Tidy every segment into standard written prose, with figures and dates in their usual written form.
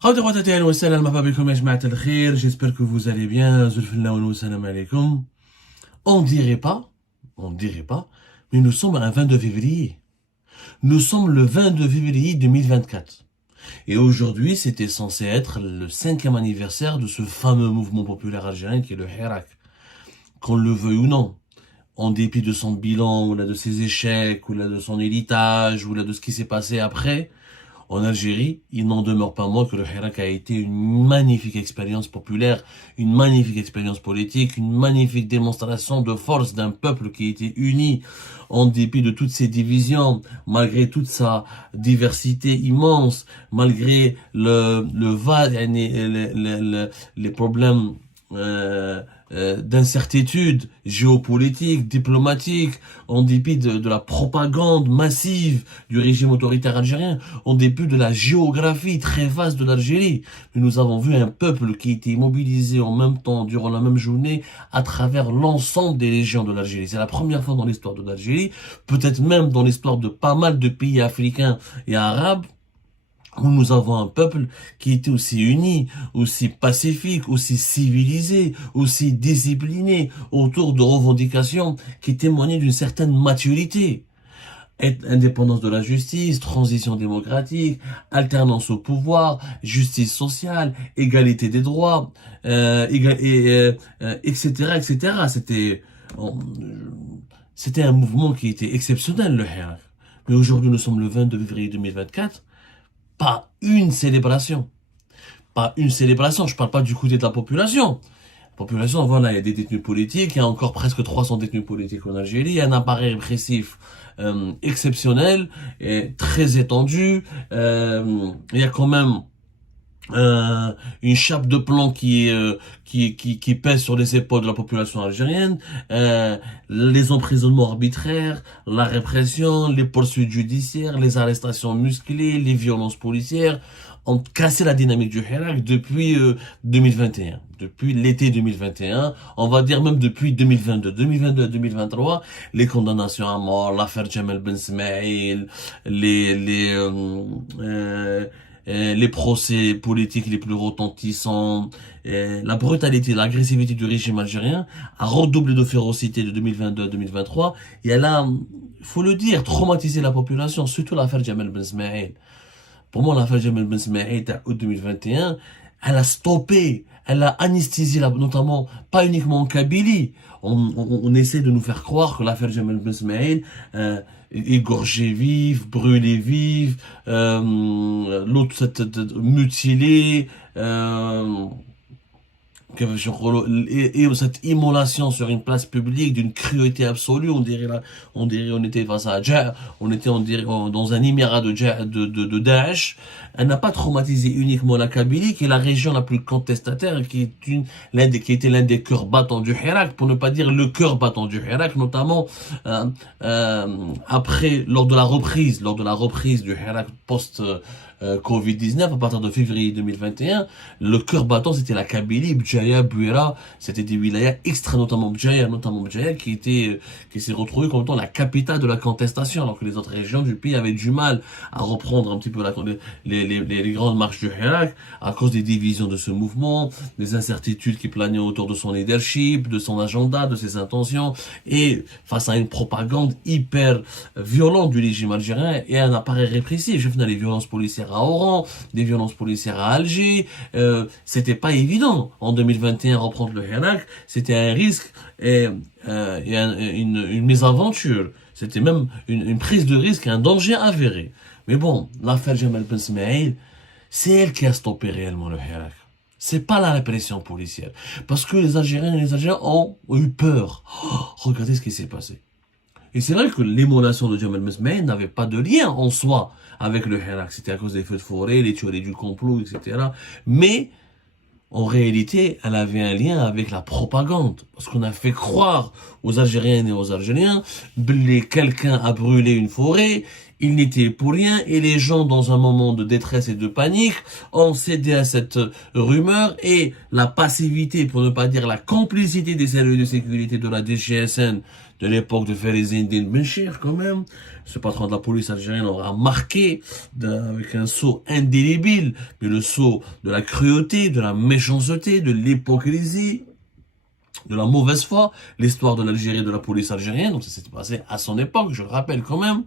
J'espère que vous allez bien. On dirait pas, on dirait pas, mais nous sommes un 22 février. Nous sommes le 22 février 2024. Et aujourd'hui, c'était censé être le 5e anniversaire de ce fameux mouvement populaire algérien qui est le Hirak. Qu'on le veuille ou non. En dépit de son bilan, ou là de ses échecs, ou là de son héritage, ou là de ce qui s'est passé après, en Algérie, il n'en demeure pas moins que le Hirak a été une magnifique expérience populaire, une magnifique expérience politique, une magnifique démonstration de force d'un peuple qui était uni en dépit de toutes ses divisions, malgré toute sa diversité immense, malgré les problèmes d'incertitude géopolitique, diplomatique, en dépit de la propagande massive du régime autoritaire algérien, en dépit de la géographie très vaste de l'Algérie. Nous avons vu un peuple qui était mobilisé en même temps, durant la même journée, à travers l'ensemble des régions de l'Algérie. C'est la première fois dans l'histoire de l'Algérie, peut-être même dans l'histoire de pas mal de pays africains et arabes, où nous avons un peuple qui était aussi uni, aussi pacifique, aussi civilisé, aussi discipliné, autour de revendications qui témoignaient d'une certaine maturité. Indépendance de la justice, transition démocratique, alternance au pouvoir, justice sociale, égalité des droits, etc., etc. C'était un mouvement qui était exceptionnel, le Hirak. Mais aujourd'hui, nous sommes le 22 février 2024. Pas une célébration. Pas une célébration. Je parle pas du côté de la population. Population, voilà, il y a des détenus politiques, il y a encore presque 300 détenus politiques en Algérie, il y a un appareil répressif exceptionnel et très étendu. Il y a quand même une chape de plomb qui pèse sur les épaules de la population algérienne, les emprisonnements arbitraires, la répression, les poursuites judiciaires, les arrestations musclées, les violences policières ont cassé la dynamique du Hirak depuis 2021. Depuis l'été 2021, on va dire même depuis 2022. 2022 à 2023, les condamnations à mort, l'affaire Jamal Ben Smaïl, les procès politiques les plus retentissants, la brutalité, l'agressivité du régime algérien a redoublé de férocité de 2022 à 2023 et elle a, faut le dire, traumatisé la population, surtout l'affaire Jamal Ben Smaïl. Pour moi, l'affaire Jamal Ben Smaïl à août 2021, elle a stoppé, elle a anesthésié, notamment, pas uniquement en Kabylie. On essaie de nous faire croire que l'affaire Jamal Ben Smaïl, égorgé vif, brûlé vif, l'autre mutilé, et cette immolation sur une place publique d'une cruauté absolue, on était face à on était dans un émirat de Daesh. Elle n'a pas traumatisé uniquement la Kabylie, qui est la région la plus contestataire, qui était l'un des cœurs battants du Hirak, pour ne pas dire le cœur battant du Hirak, notamment après, lors de la reprise du Hirak post Covid-19, à partir de février 2021, le cœur battant c'était la Kabylie, Bjaya, Bouira, c'était des wilayas extra, notamment Bjaya qui s'est retrouvé comme étant la capitale de la contestation, alors que les autres régions du pays avaient du mal à reprendre un petit peu les grandes marches du Hirak, à cause des divisions de ce mouvement, des incertitudes qui planaient autour de son leadership, de son agenda, de ses intentions, et face à une propagande hyper violente du régime algérien et un appareil répressif. Je finis les violences policières à Oran, des violences policières à Alger, c'était pas évident. En 2021, reprendre le Hirak, c'était un risque et une mésaventure. C'était même une prise de risque, un danger avéré. Mais bon, l'affaire Jamal Ben Smaïl, c'est elle qui a stoppé réellement le Hirak. C'est pas la répression policière. Parce que les Algériens et les Algériens ont eu peur. Oh, regardez ce qui s'est passé. Et c'est vrai que l'émulation de Jamal Ben Smaïl n'avait pas de lien en soi avec le Hirak. C'était à cause des feux de forêt, les tueries du complot, etc. Mais, en réalité, elle avait un lien avec la propagande. Parce qu'on a fait croire aux Algériennes et aux Algériens que quelqu'un a brûlé une forêt, il n'était pour rien, et les gens, dans un moment de détresse et de panique, ont cédé à cette rumeur, et la passivité, pour ne pas dire la complicité des services de sécurité de la DGSN, de l'époque de Farizeddine Benchir, quand même. Ce patron de la police algérienne aura marqué avec un sceau indélébile, mais le sceau de la cruauté, de la méchanceté, de l'hypocrisie, de la mauvaise foi, l'histoire de l'Algérie, de la police algérienne. Donc ça s'est passé à son époque, je le rappelle quand même.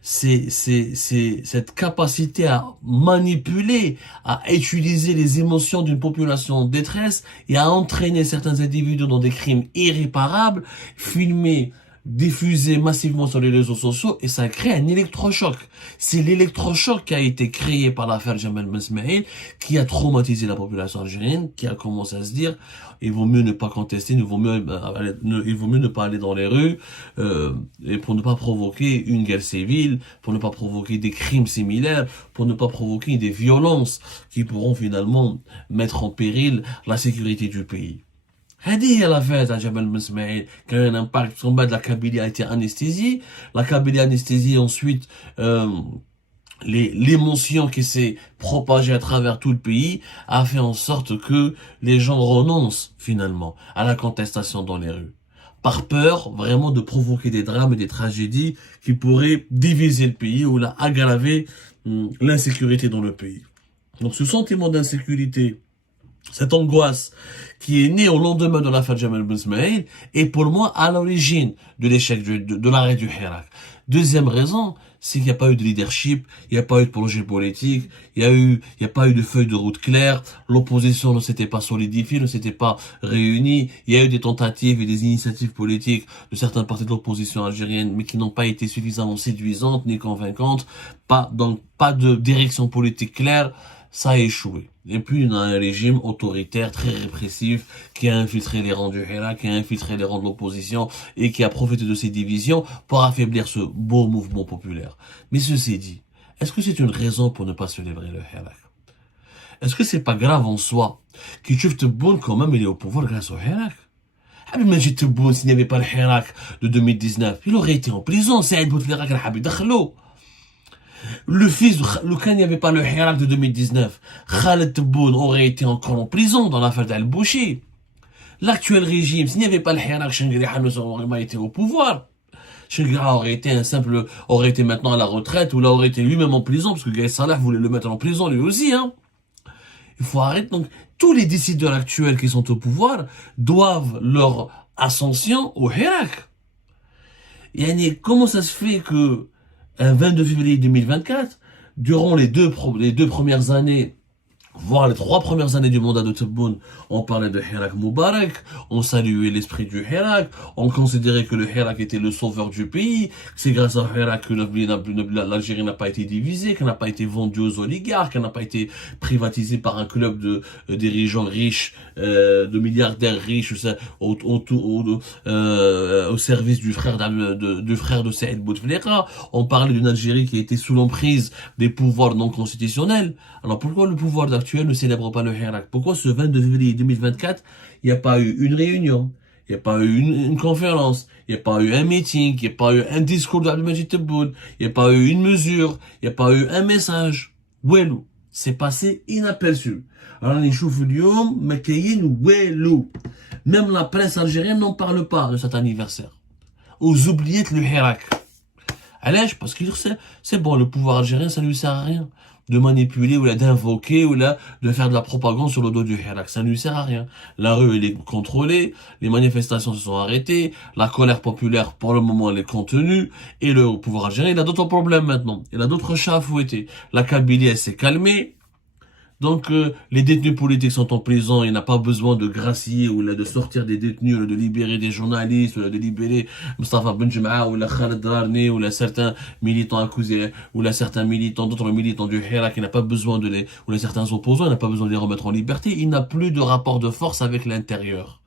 C'est cette capacité à manipuler, à utiliser les émotions d'une population en détresse et à entraîner certains individus dans des crimes irréparables, filmer, diffuser massivement sur les réseaux sociaux, et ça crée un électrochoc. C'est l'électrochoc qui a été créé par l'affaire Jamal Ben Smaïl, qui a traumatisé la population algérienne, qui a commencé à se dire il vaut mieux ne pas contester, il vaut mieux ne pas aller dans les rues, et pour ne pas provoquer une guerre civile, pour ne pas provoquer des crimes similaires, pour ne pas provoquer des violences qui pourront finalement mettre en péril la sécurité du pays. هذه هي l'affaire à Jabal Ben Ismaïl, qui a eu un impact. Son bas de la Kabylie a été anesthésiée. La Kabylie anesthésiée, ensuite, l'émotion qui s'est propagée à travers tout le pays a fait en sorte que les gens renoncent finalement à la contestation dans les rues. Par peur vraiment de provoquer des drames et des tragédies qui pourraient diviser le pays ou aggraver l'insécurité dans le pays. Donc ce sentiment d'insécurité, cette angoisse qui est née au lendemain de l'affaire Jamal Ben Ismaïl est pour moi à l'origine de l'échec de l'arrêt du Hirak. Deuxième raison, c'est qu'il n'y a pas eu de leadership, il n'y a pas eu de projet politique, il n'y a pas eu de feuille de route claire, l'opposition ne s'était pas solidifiée, ne s'était pas réunie, il y a eu des tentatives et des initiatives politiques de certains partis de l'opposition algérienne, mais qui n'ont pas été suffisamment séduisantes ni convaincantes, donc pas de direction politique claire, ça a échoué. Et puis, on a un régime autoritaire, très répressif, qui a infiltré les rangs du Hirak, qui a infiltré les rangs de l'opposition, et qui a profité de ces divisions pour affaiblir ce beau mouvement populaire. Mais ceci dit, est-ce que c'est une raison pour ne pas célébrer le Hirak? Est-ce que c'est pas grave en soi que Chef Tebboune, quand même, il est au pouvoir grâce au Hirak? Habib Majid Tebboune, s'il n'y avait pas le Hirak de 2019, il aurait été en prison. Saïd Bouteflika, Habib Dakhlo. Le fils, quand il n'y avait pas le Hirak de 2019, Khaled Tebboune aurait été encore en prison dans l'affaire d'Al-Bouchi. L'actuel régime, s'il n'y avait pas le Hirak, Chengriha n'aurait pas été au pouvoir. Chengriha aurait été maintenant à la retraite, ou là aurait été lui-même en prison, parce que Gaï Salah voulait le mettre en prison lui aussi, hein. Il faut arrêter. Donc, tous les décideurs actuels qui sont au pouvoir doivent leur ascension au Hirak. Comment ça se fait que un 22 février 2024, durant les deux premières années, voire les 3 premières années du mandat de Tebboune, on parlait de Hirak Moubarak, on saluait l'esprit du Hirak, on considérait que le Hirak était le sauveur du pays, c'est grâce à Hirak que l'Algérie n'a pas été divisée, qu'elle n'a pas été vendue aux oligarques, qu'elle n'a pas été privatisée par un club de dirigeants riches, de milliardaires riches, au service du frère de Saïd Bouteflika. On parlait d'une Algérie qui était sous l'emprise des pouvoirs non constitutionnels. Alors pourquoi le pouvoir actuel ne célèbre pas le Hirak? Pourquoi ce 22 février 2024, il n'y a pas eu une réunion, il n'y a pas eu une conférence, il n'y a pas eu un meeting, il n'y a pas eu un discours d'Abdel Majid Tebboune, il n'y a pas eu une mesure, il n'y a pas eu un message. Ouelou, c'est passé inaperçu. Alors les choufoulium, makayin ouelou. Même la presse algérienne n'en parle pas de cet anniversaire. Aux oubliettes le Hirak. Allez, parce que c'est bon, le pouvoir algérien, ça lui sert à rien de manipuler ou là d'invoquer ou là de faire de la propagande sur le dos du Hirak. Ça ne lui sert à rien. La rue, elle est contrôlée, les manifestations se sont arrêtées, la colère populaire, pour le moment, elle est contenue, et le pouvoir algérien, il a d'autres problèmes maintenant. Il a d'autres chats à fouetter. La Kabylie, elle s'est calmée. Donc, les détenus politiques sont en prison, il n'a pas besoin de gracier ou là, de sortir des détenus, ou là, de libérer des journalistes, ou là, de libérer Mustafa Benjemaah, ou là, Khaled Darni, ou là, certains militants accusés, ou là, certains militants, d'autres militants du Hirak, il n'a pas besoin ou là, certains opposants, il n'a pas besoin de les remettre en liberté, il n'a plus de rapport de force avec l'intérieur.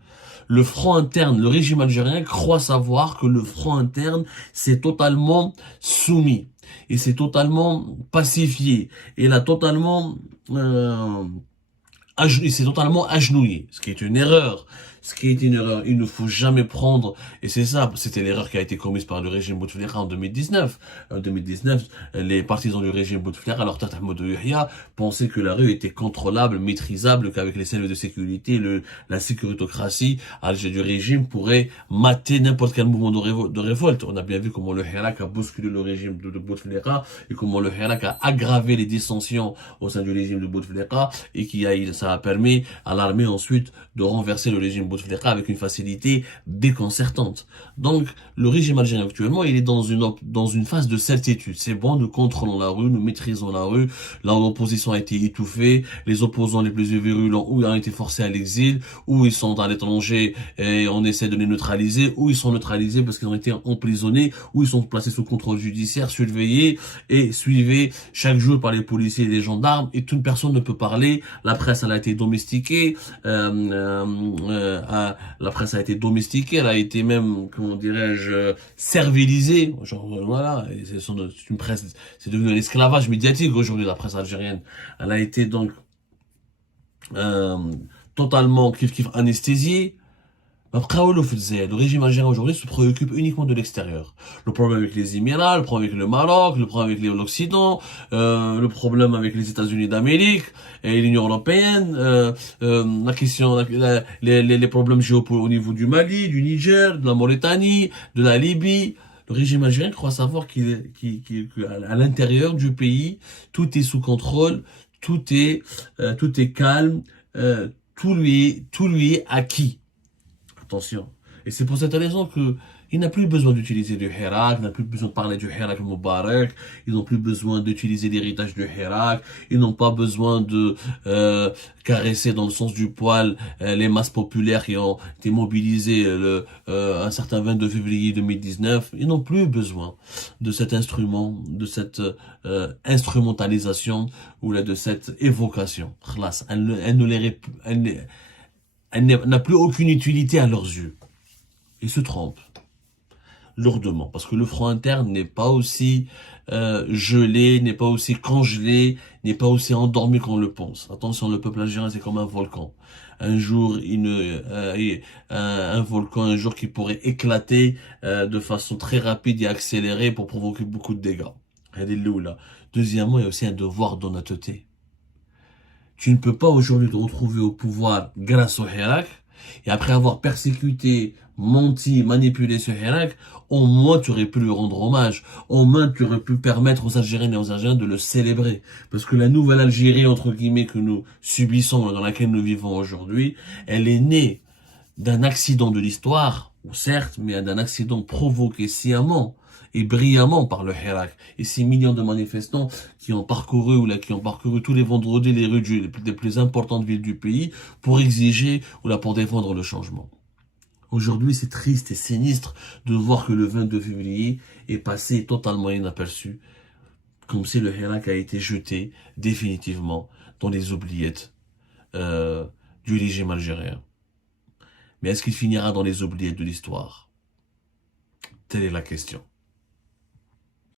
Le front interne, le régime algérien croit savoir que le front interne s'est totalement soumis. Et c'est totalement pacifié. Et il a totalement, il s'est totalement agenouillé. Ce qui est une erreur. Ce qui a été une erreur, il ne faut jamais prendre, et c'est ça, c'était l'erreur qui a été commise par le régime Bouteflika en 2019. En 2019, les partisans du régime Bouteflika, alors Tata Ahmadou Yahya, pensaient que la rue était contrôlable, maîtrisable, qu'avec les services de sécurité, la sécuritocratie du régime pourrait mater n'importe quel mouvement de révolte. On a bien vu comment le Hirak a bousculé le régime de Bouteflika et comment le Hirak a aggravé les dissensions au sein du régime de Bouteflika et ça a permis à l'armée ensuite de renverser le régime Bouteflika avec une facilité déconcertante. Donc, le régime algérien actuellement, il est dans une phase de certitude. C'est bon, nous contrôlons la rue, nous maîtrisons la rue, l'opposition a été étouffée, les opposants les plus virulents ou ont été forcés à l'exil, ou ils sont à l'étranger et on essaie de les neutraliser, ou ils sont neutralisés parce qu'ils ont été emprisonnés, ou ils sont placés sous contrôle judiciaire, surveillés et suivés chaque jour par les policiers et les gendarmes, et toute personne ne peut parler. La presse, elle a été domestiquée, la presse a été domestiquée, elle a été même, comment dirais-je, servilisée. Genre, voilà, c'est une presse, c'est devenu un esclavage médiatique aujourd'hui, la presse algérienne. Elle a été donc totalement anesthésiée. Le régime algérien aujourd'hui se préoccupe uniquement de l'extérieur. Le problème avec les Émirats, le problème avec le Maroc, le problème avec l'Occident, le problème avec les États-Unis d'Amérique et l'Union européenne, la question, les problèmes géopolitiques au niveau du Mali, du Niger, de la Mauritanie, de la Libye. Le régime algérien croit savoir qu'à l'intérieur du pays, tout est sous contrôle, tout est calme, tout lui est acquis. Attention. Et c'est pour cette raison que il n'a plus besoin d'utiliser du Hirak, il n'a plus besoin de parler du Hirak Moubarak, ils n'ont plus besoin d'utiliser l'héritage du Hirak, ils n'ont pas besoin de caresser dans le sens du poil les masses populaires qui ont été mobilisées un certain 22 février 2019. Ils n'ont plus besoin de cet instrument, de cette instrumentalisation ou de cette évocation. Elle n'a plus aucune utilité à leurs yeux. Ils se trompent lourdement, parce que le front interne n'est pas aussi gelé, n'est pas aussi congelé, n'est pas aussi endormi qu'on le pense. Attention, le peuple algérien, c'est comme un volcan. Un jour, un volcan, un jour qui pourrait éclater de façon très rapide et accélérée pour provoquer beaucoup de dégâts. Deuxièmement, il y a aussi un devoir d'honnêteté. Tu ne peux pas aujourd'hui te retrouver au pouvoir grâce au Hirak, et après avoir persécuté, menti, manipulé ce Hirak, au moins tu aurais pu lui rendre hommage, au moins tu aurais pu permettre aux Algériennes et aux Algériens de le célébrer. Parce que la nouvelle Algérie, entre guillemets, que nous subissons, dans laquelle nous vivons aujourd'hui, elle est née d'un accident de l'histoire, certes, mais d'un accident provoqué sciemment et brillamment par le Hirak. Et 6 millions de manifestants qui ont parcouru tous les vendredis les rues des plus importantes villes du pays pour exiger pour défendre le changement. Aujourd'hui, c'est triste et sinistre de voir que le 22 février est passé totalement inaperçu, comme si le Hirak a été jeté définitivement dans les oubliettes du régime algérien. Mais est-ce qu'il finira dans les oubliettes de l'histoire? Telle est la question.